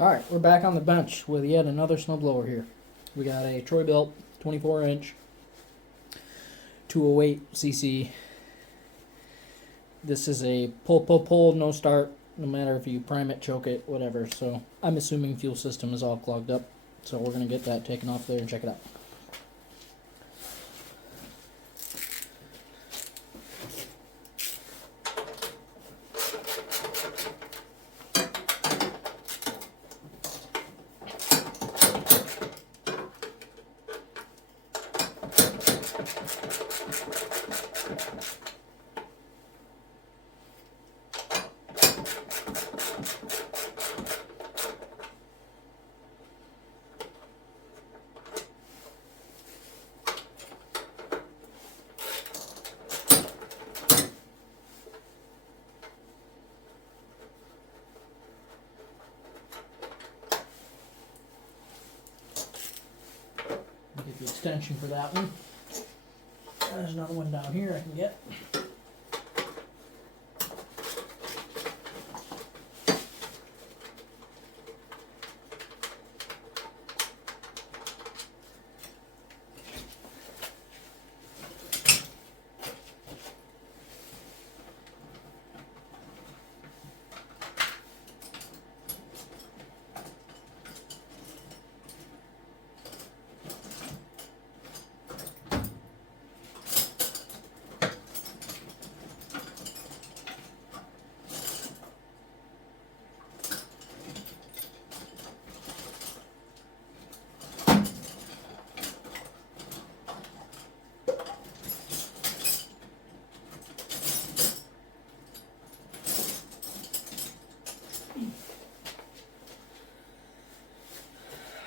Alright, we're back on the bench with yet another snowblower here. We got a Troy Bilt 24-inch 208cc. This is a pull, no start, no matter if you prime it, choke it, whatever. So I'm assuming fuel system is all clogged up. So we're going to get that taken off there and check it out. Get the extension for that one. There's another one down here I can get.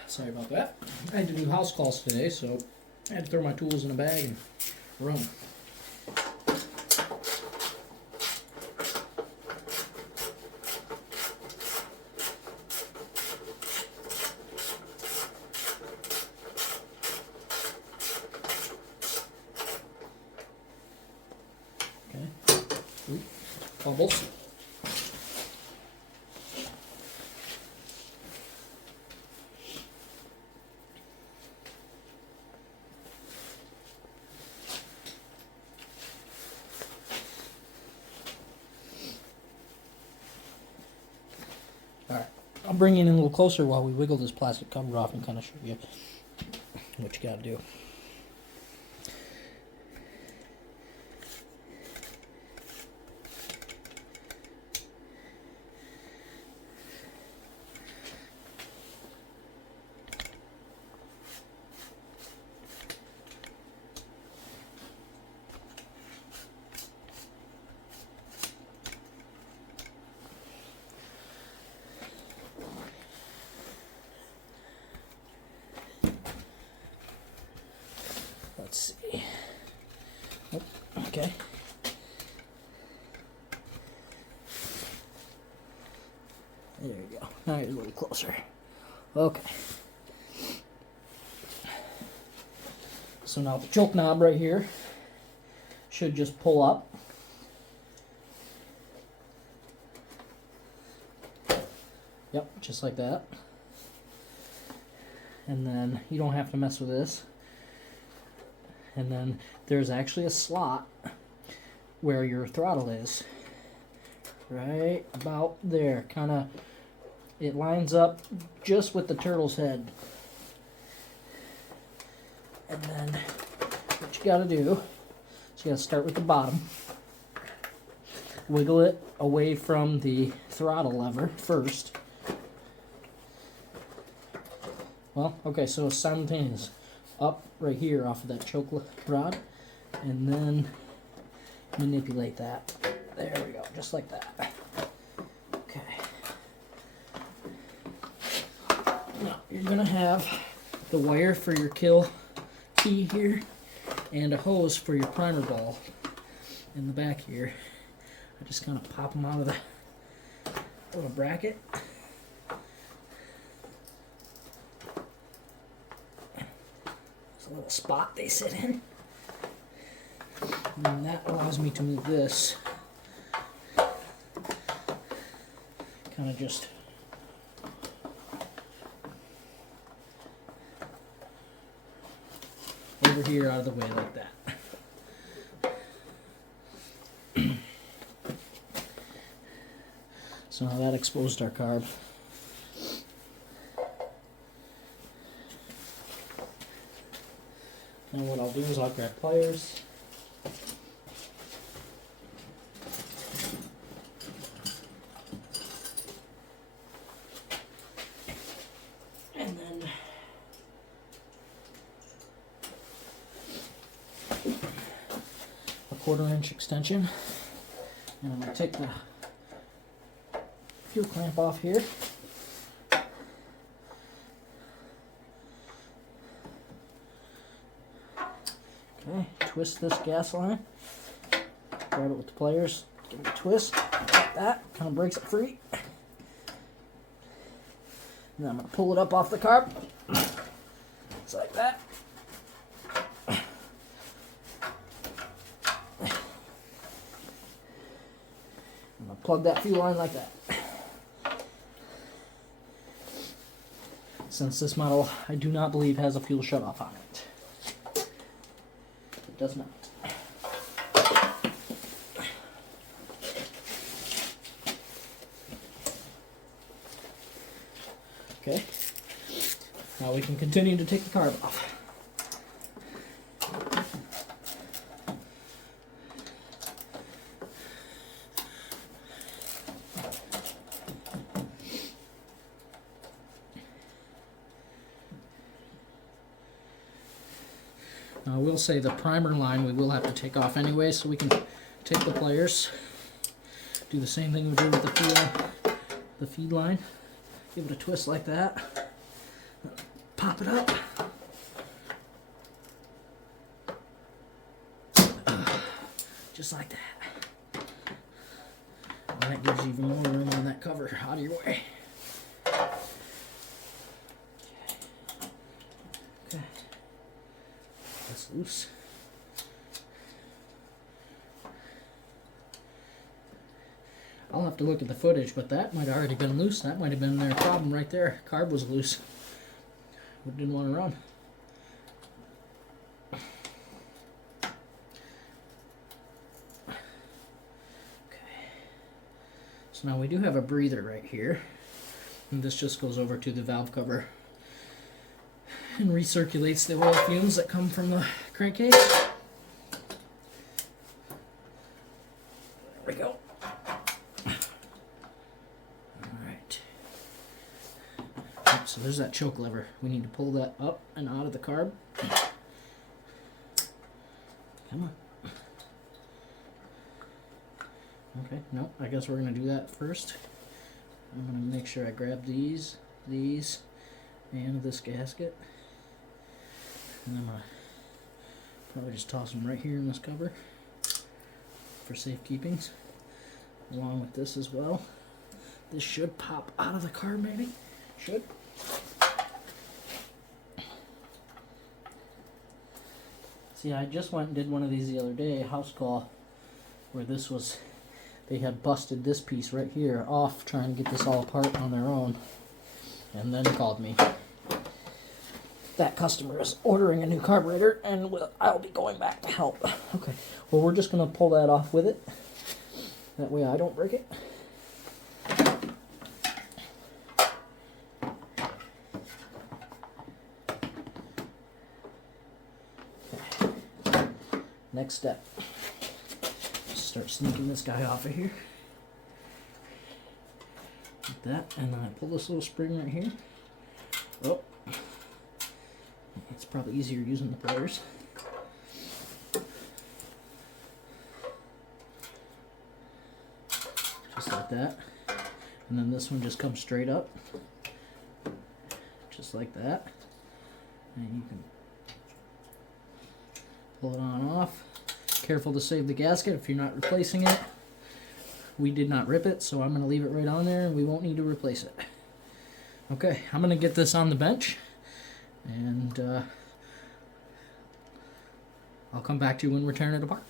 Sorry about that. I had to do house calls today, so I had to throw my tools in a bag and run. Okay. Ooh, bubbles. I'll bring you in a little closer while we wiggle this plastic cover off and kind of show you what you got to do. Let's see. Oh, okay. There you go. Now you're a little closer. Okay. So now the choke knob right here should just pull up. Yep, just like that. And then you don't have to mess with this. And then there's actually a slot where your throttle is. Right about there. Kind of, it lines up just with the turtle's head. And then what you got to do is you got to start with the bottom. Wiggle it away from the throttle lever first. Well, okay, so it's simultaneous. Up right here off of that choke rod, and then manipulate that. There we go, just like that. Okay. Now you're gonna have the wire for your kill key here, and a hose for your primer ball in the back here. I just kind of pop them out of the little bracket. A little spot they sit in. And that allows me to move this kind of just over here out of the way like that. So now that exposed our carb. And what I'll do is I'll grab pliers. And then a 1/4 inch extension. And I'm going to take the fuel clamp off here. Okay, twist this gas line. Grab it with the pliers. Give it a twist like that. Kind of breaks it free. And then I'm going to pull it up off the carb. Just like that. I'm going to plug that fuel line like that. Since this model, I do not believe has a fuel shutoff on it. It does not. Okay. Now we can continue to take the carb off. Now I will say the primer line we will have to take off anyway, so we can take the pliers, do the same thing we did with the feed line, give it a twist like that, pop it up, just like that. And that gives you even more room on that cover out of your way. Okay. That's loose. I'll have to look at the footage, but that might have already been loose. That might have been their problem right there. Carb was loose. We didn't want to run. Okay. So now we do have a breather right here. And this just goes over to the valve cover and recirculates the oil fumes that come from the crankcase. There we go. Alright. So there's that choke lever. We need to pull that up and out of the carb. Come on. Okay, no, I guess we're going to do that first. I'm going to make sure I grab these, and this gasket. And I'm going to probably just toss them right here in this cover for safekeepings, along with this as well. This should pop out of the carb, maybe. Should. See, I just went and did one of these the other day, a house call, where this was, they had busted this piece right here off trying to get this all apart on their own, and then called me. That customer is ordering a new carburetor, and I'll be going back to help. Okay, well, we're just going to pull that off with it. That way I don't break it. Okay. Next step. Start sneaking this guy off of here. Like that, and then I pull this little spring right here. Oh. It's probably easier using the pliers. Just like that. And then this one just comes straight up. Just like that. And you can pull it on off. Careful to save the gasket if you're not replacing it. We did not rip it, so I'm going to leave it right on there and we won't need to replace it. Okay, I'm going to get this on the bench. And I'll come back to you when we're tearing it apart.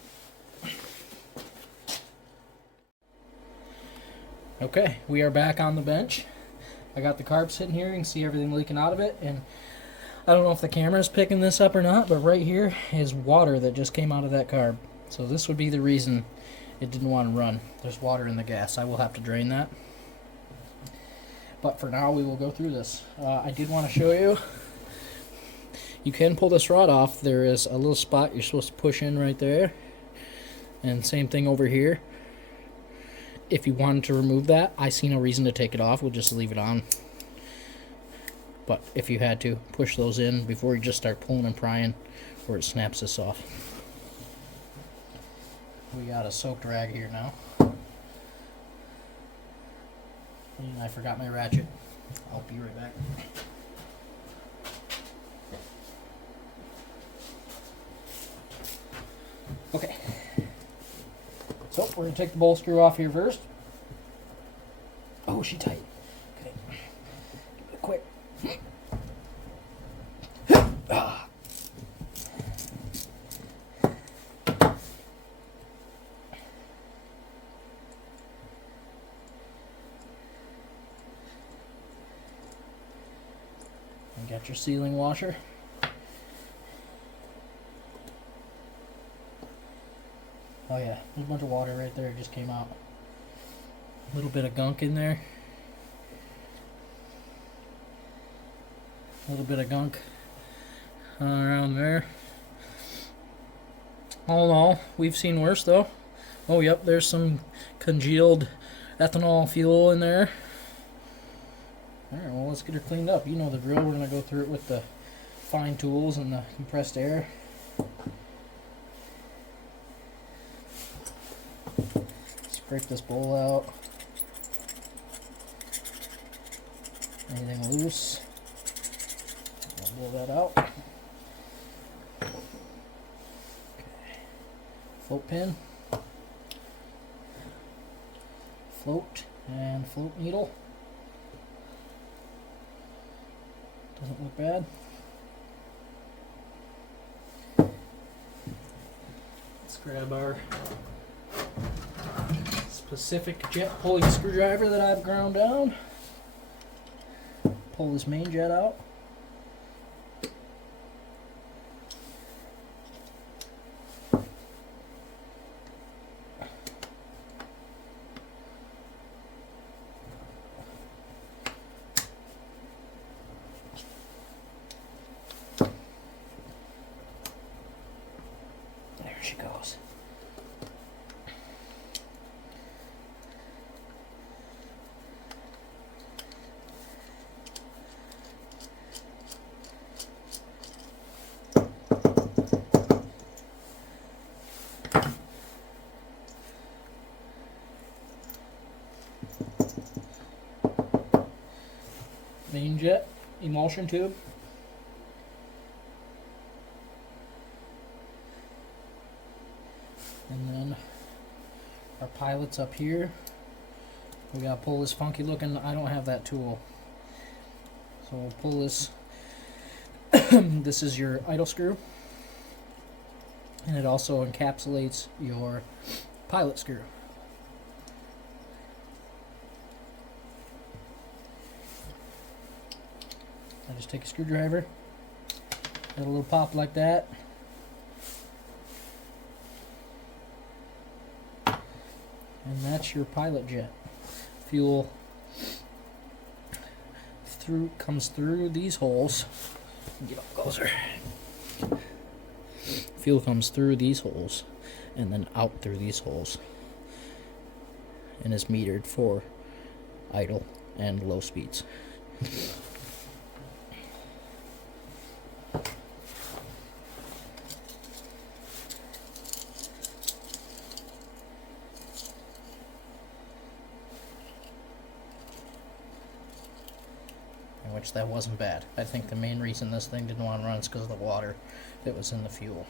Okay, we are back on the bench. I got the carb sitting here. You can see everything leaking out of it. And I don't know if the camera's picking this up or not, but right here is water that just came out of that carb. So this would be the reason it didn't want to run. There's water in the gas. I will have to drain that. But for now, we will go through this. I did want to show you. You can pull this rod off. There is a little spot you're supposed to push in right there. And same thing over here. If you wanted to remove that, I see no reason to take it off. We'll just leave it on. But if you had to, push those in before you just start pulling and prying, or it snaps this off. We got a soaked rag here now. And I forgot my ratchet. I'll be right back. Okay. So we're going to take the bowl screw off here first. Oh, she tight. Okay. Give it quick. And got your sealing washer. Oh yeah, there's a bunch of water right there. It just came out. A little bit of gunk in there. A little bit of gunk around there. All in all, we've seen worse though. Oh yep, there's some congealed ethanol fuel in there. Alright, well let's get her cleaned up. You know the drill. We're going to go through it with the fine tools and the compressed air. Scrape this bowl out. Anything loose, I'll blow that out. Okay. Float pin, float, and float needle. Doesn't look bad. Let's grab our specific jet pulling screwdriver that I've ground down. Pull this main jet out. There she goes. Main jet emulsion tube. And then our pilot's up here. We gotta pull this funky looking, I don't have that tool. So we'll pull this. This is your idle screw. And it also encapsulates your pilot screw. I just take a screwdriver, get a little pop like that, and that's your pilot jet. Fuel comes through these holes. Get up closer. Fuel comes through these holes and then out through these holes, and is metered for idle and low speeds. Which that wasn't bad. I think the main reason this thing didn't want to run is because of the water that was in the fuel.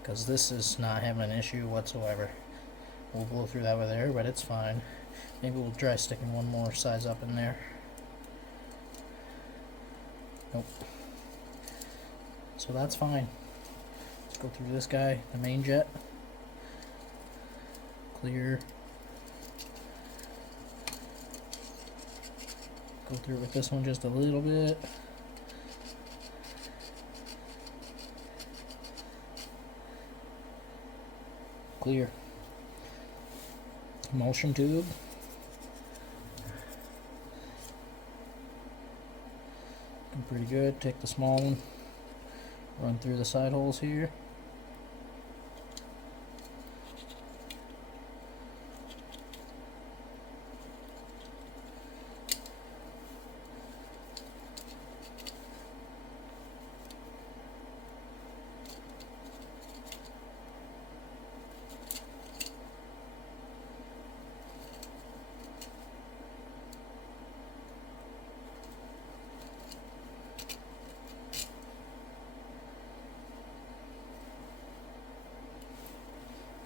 Because this is not having an issue whatsoever. We'll blow through that with air, but it's fine. Maybe we'll try sticking one more size up in there. Nope. So that's fine. Let's go through this guy, the main jet. Clear. Go through with this one just a little bit. Clear. Emulsion tube. Looking pretty good. Take the small one, run through the side holes here.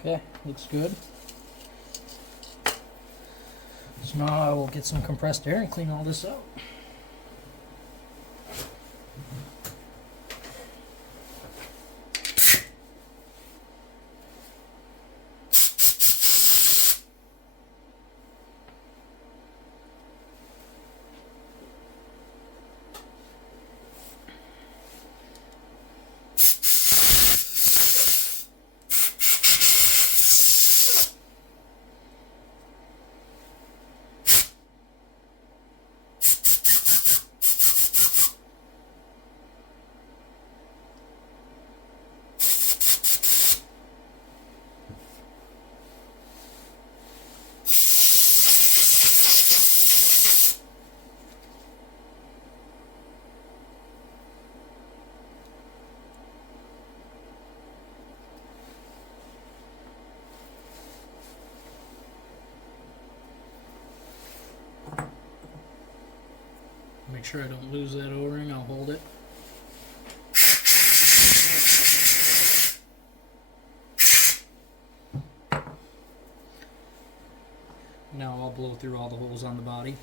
Okay, looks good. So now I will get some compressed air and clean all this out. Make sure I don't lose that O-ring, I'll hold it. Now I'll blow through all the holes on the body.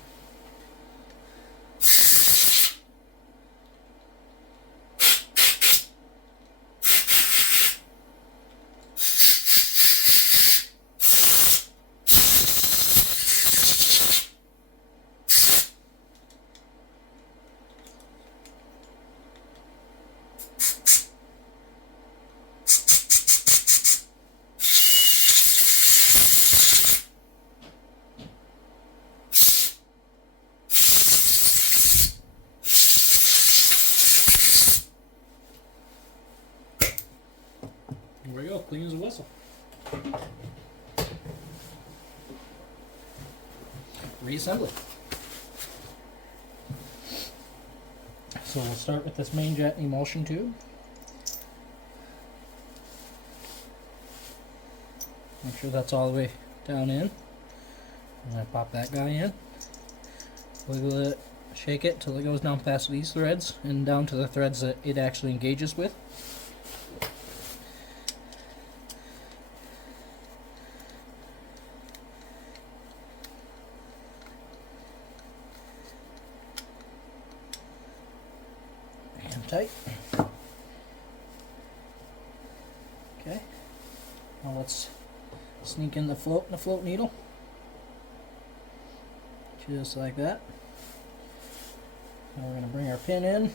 Here we go, clean as a whistle. Reassemble it. So we'll start with this main jet emulsion tube. Make sure that's all the way down in. And I pop that guy in. Wiggle it, shake it till it goes down past these threads and down to the threads that it actually engages with. Tight. Okay. Now let's sneak in the float needle. Just like that. Now we're going to bring our pin in.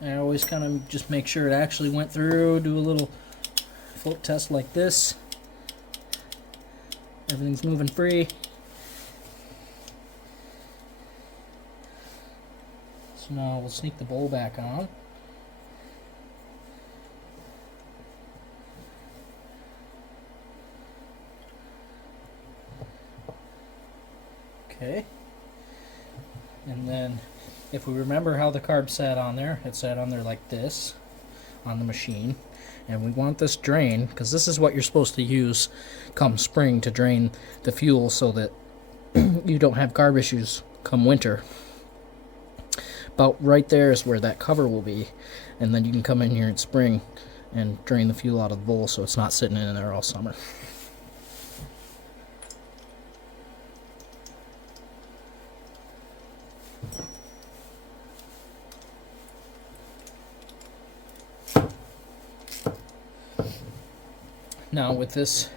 And I always kind of just make sure it actually went through, do a little float test like this. Everything's moving free. So now we'll sneak the bowl back on. Okay. And then if we remember how the carb sat on there, it sat on there like this on the machine. And we want this drain, because this is what you're supposed to use come spring to drain the fuel so that you don't have carb issues come winter. About right there is where that cover will be, and then you can come in here in spring and drain the fuel out of the bowl so it's not sitting in there all summer. Now with this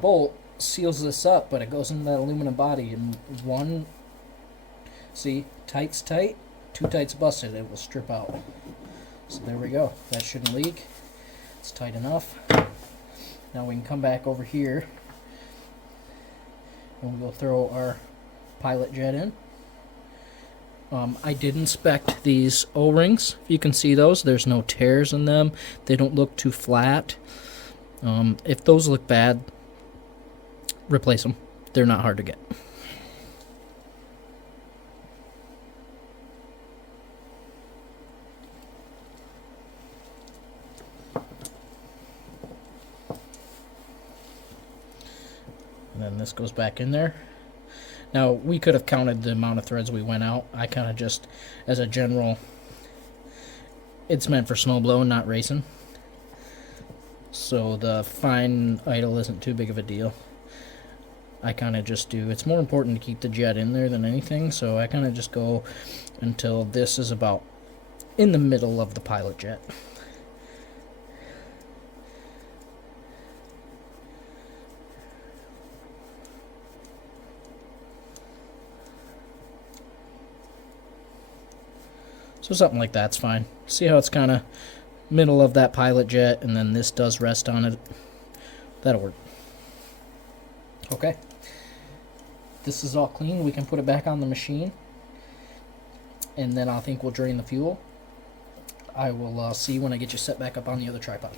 bolt seals this up, but it goes into that aluminum body, and one, see, tight's tight, too tight's busted, it will strip out. So there we go. That shouldn't leak. It's tight enough. Now we can come back over here and we'll throw our pilot jet in. I did inspect these O-rings. You can see those. There's no tears in them. They don't look too flat. If those look bad, replace them. They're not hard to get. And then this goes back in there. Now, we could have counted the amount of threads we went out. I kind of just, as a general, it's meant for snowblowing, not racing. So the fine idle isn't too big of a deal. I kind of just do, it's more important to keep the jet in there than anything, so I kind of just go until this is about in the middle of the pilot jet. So something like that's fine. See how it's kind of middle of that pilot jet, and then this does rest on it. That'll work. Okay. This is all clean. We can put it back on the machine, and then I think we'll drain the fuel. I will see you when I get you set back up on the other tripod.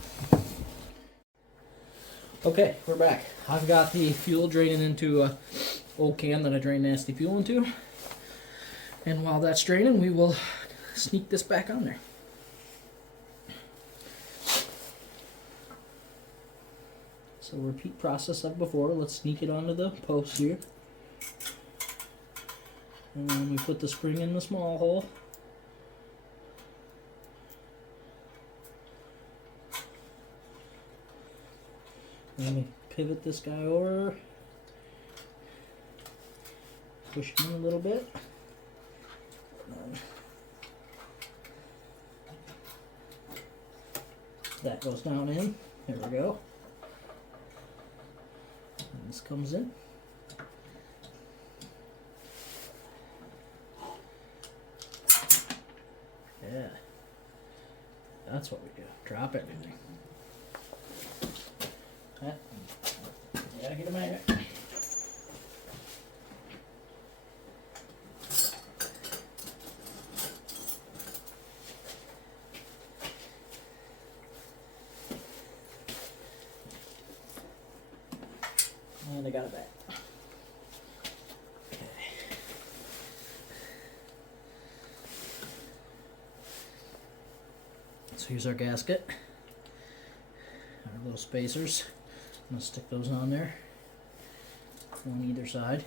Okay, we're back. I've got the fuel draining into a old can that I drain nasty fuel into, and while that's draining, we will sneak this back on there. So repeat process of before. Let's sneak it onto the post here. And then we put the spring in the small hole. And then we pivot this guy over. Push him in a little bit. And then that goes down in. There we go. And this comes in. Yeah. That's what we do. Drop everything. Yeah, get a magnet. And I got it back. Okay. So here's our gasket. Our little spacers. I'm going to stick those on there on either side.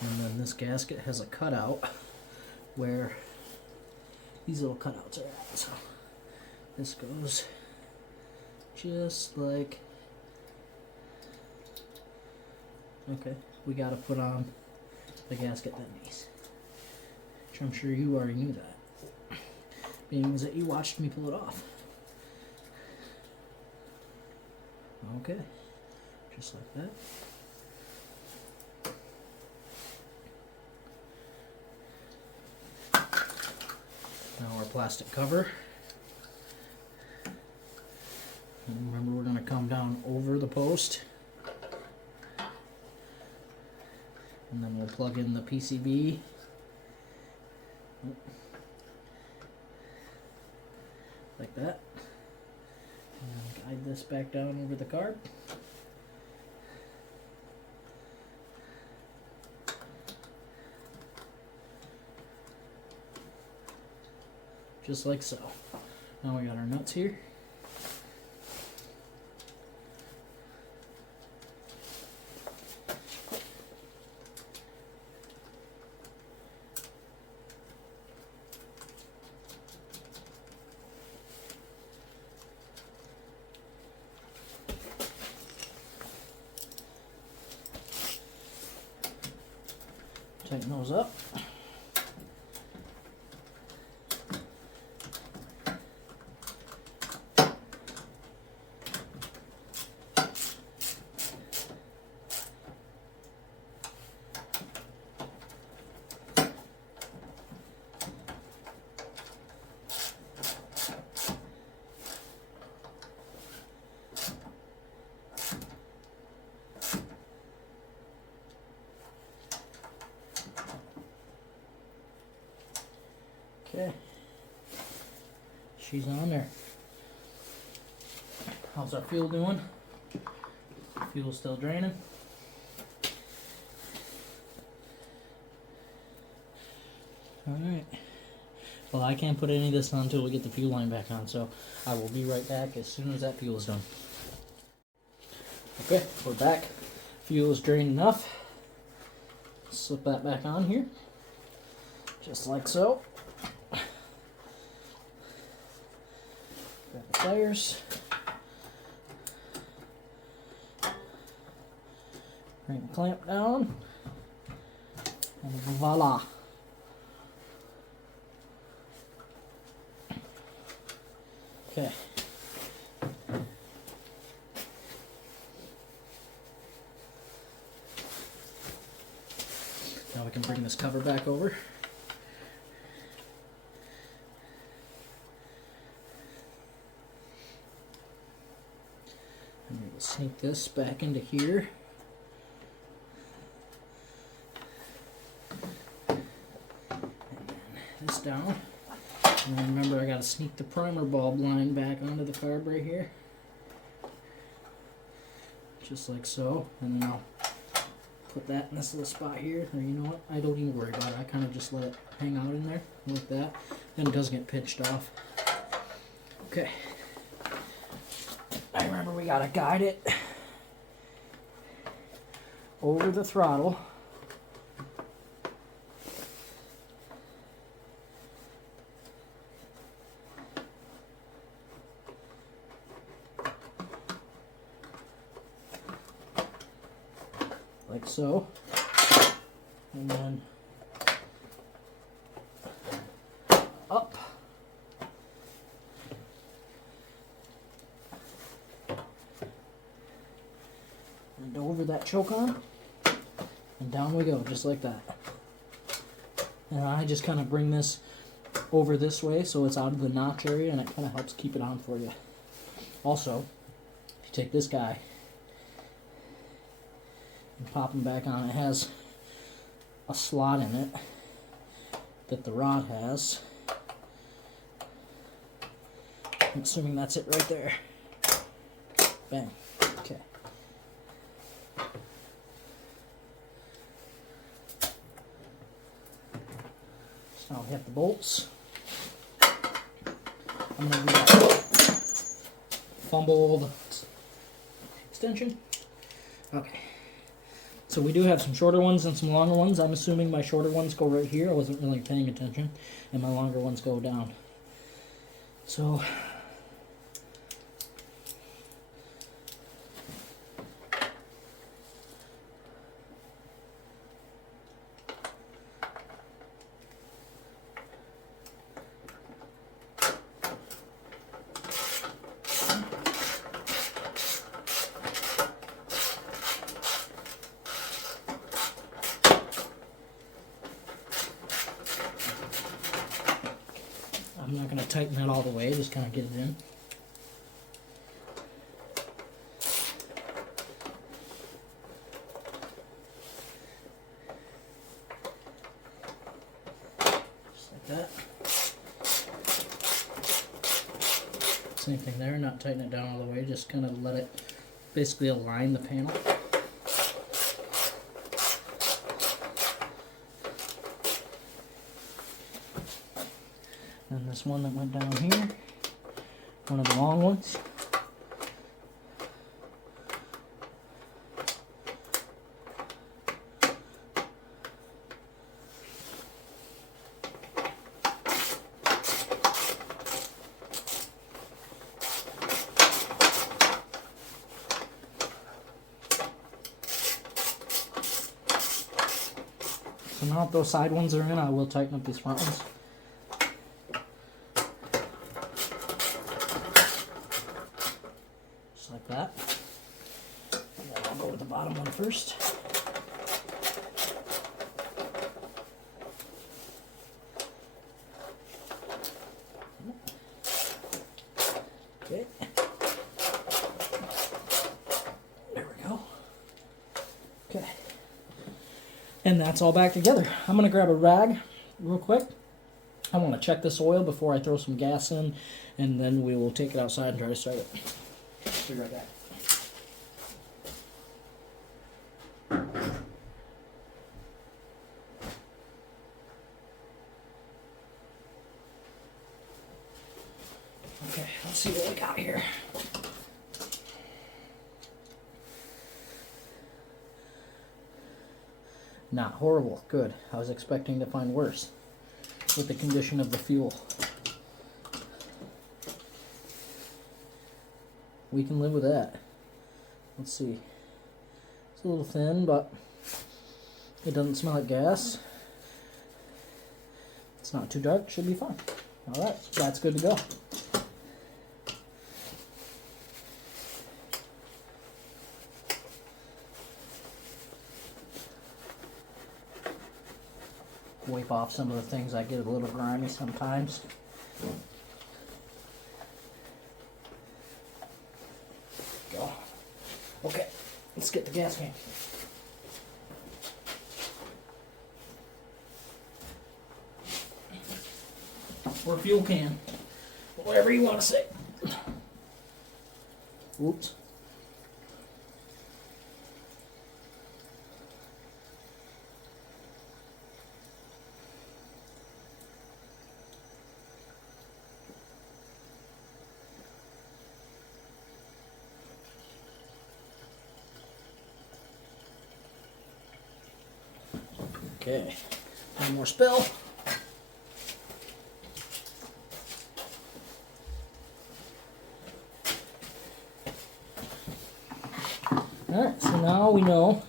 And then this gasket has a cutout where these little cutouts are at. So this goes just like, okay, we got to put on the gasket that nice. Which I'm sure you already knew that, being that you watched me pull it off. Okay, just like that. Now our plastic cover. And remember, we're going to come down over the post. And then we'll plug in the PCB. Like that. And guide this back down over the card. Just like so. Now we got our nuts here. Tighten those up. Okay. She's on there. How's our fuel doing? Fuel still draining. Alright. Well, I can't put any of this on until we get the fuel line back on, so I will be right back as soon as that fuel is done. Okay, we're back. Fuel is drained enough. Slip that back on here. Just like so. Grab the tires. Bring the clamp down. And voila. Okay. Now we can bring this cover back over. And we'll sink this back into here. And then this down. And then remember, I gotta sneak the primer bulb line back onto the carb right here. Just like so. And then I'll put that in this little spot here. Or you know what? I don't even worry about it. I kind of just let it hang out in there like that. Then it doesn't get pinched off. Okay. I remember we gotta guide it over the throttle. Like so, and then up, and over that choke arm, and down we go, just like that. And I just kind of bring this over this way so it's out of the notch area, and it kind of helps keep it on for you. Also, if you take this guy and pop them back on, it has a slot in it that the rod has. I'm assuming that's it right there. Bang. Okay. So now we have the bolts. I'm going to do that fumbled extension. Okay. So we do have some shorter ones and some longer ones. I'm assuming my shorter ones go right here. I wasn't really paying attention. And my longer ones go down. So I'm not going to tighten that all the way, just kind of get it in. Just like that. Same thing there, not tighten it down all the way, just kind of let it basically align the panel. And this one that went down here, one of the long ones. So now that those side ones are in, I will tighten up these front ones. Like that. And then I'll go with the bottom one first. Okay. There we go. Okay. And that's all back together. I'm going to grab a rag real quick. I want to check this oil before I throw some gas in, and then we will take it outside and try to start it. Be right back. Okay, let's see what we got here. Not horrible. Good. I was expecting to find worse with the condition of the fuel. We can live with that. Let's see. It's a little thin, but it doesn't smell like gas. It's not too dark. Should be fine. All right, that's good to go. Wipe off some of the things that get a little grimy sometimes. Go. Okay, let's get the gas can. Or fuel can. Whatever you want to say. Oops. Okay, one more spill. Alright, so now we know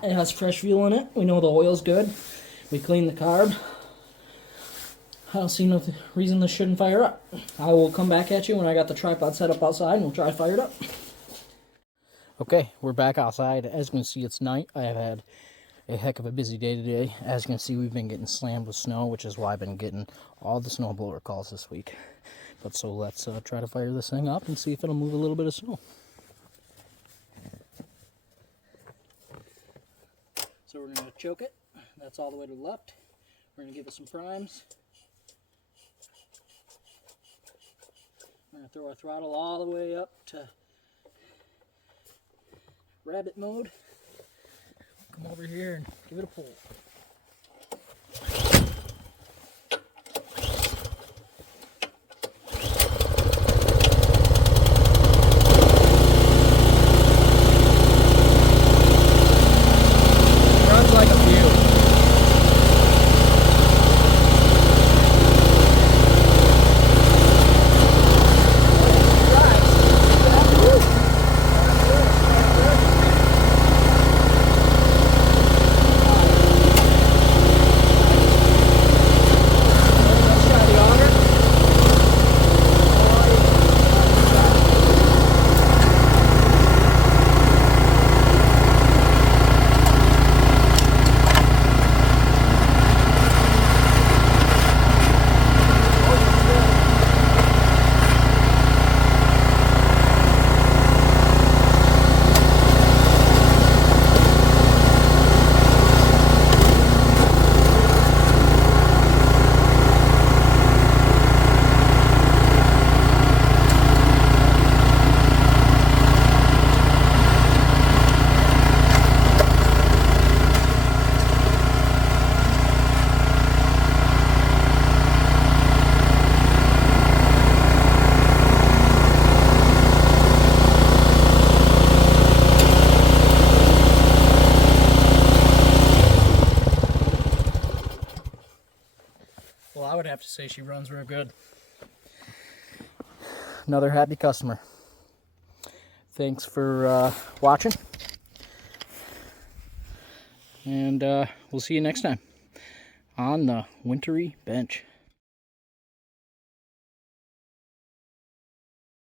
it has fresh fuel in it. We know the oil's good. We cleaned the carb. I don't see no reason this shouldn't fire up. I will come back at you when I got the tripod set up outside and we'll try to fire it up. Okay, we're back outside. As you can see, it's night. I have had a heck of a busy day today. As you can see, we've been getting slammed with snow, which is why I've been getting all the snowblower calls this week. But so let's try to fire this thing up and see if it'll move a little bit of snow. So we're going to choke it. That's all the way to the left. We're going to give it some primes. We're going to throw our throttle all the way up to rabbit mode. Come over here and give it a pull. Runs like a mule. Well, I would have to say she runs real good. Another happy customer. Thanks for watching. And we'll see you next time on the Wintry Bench.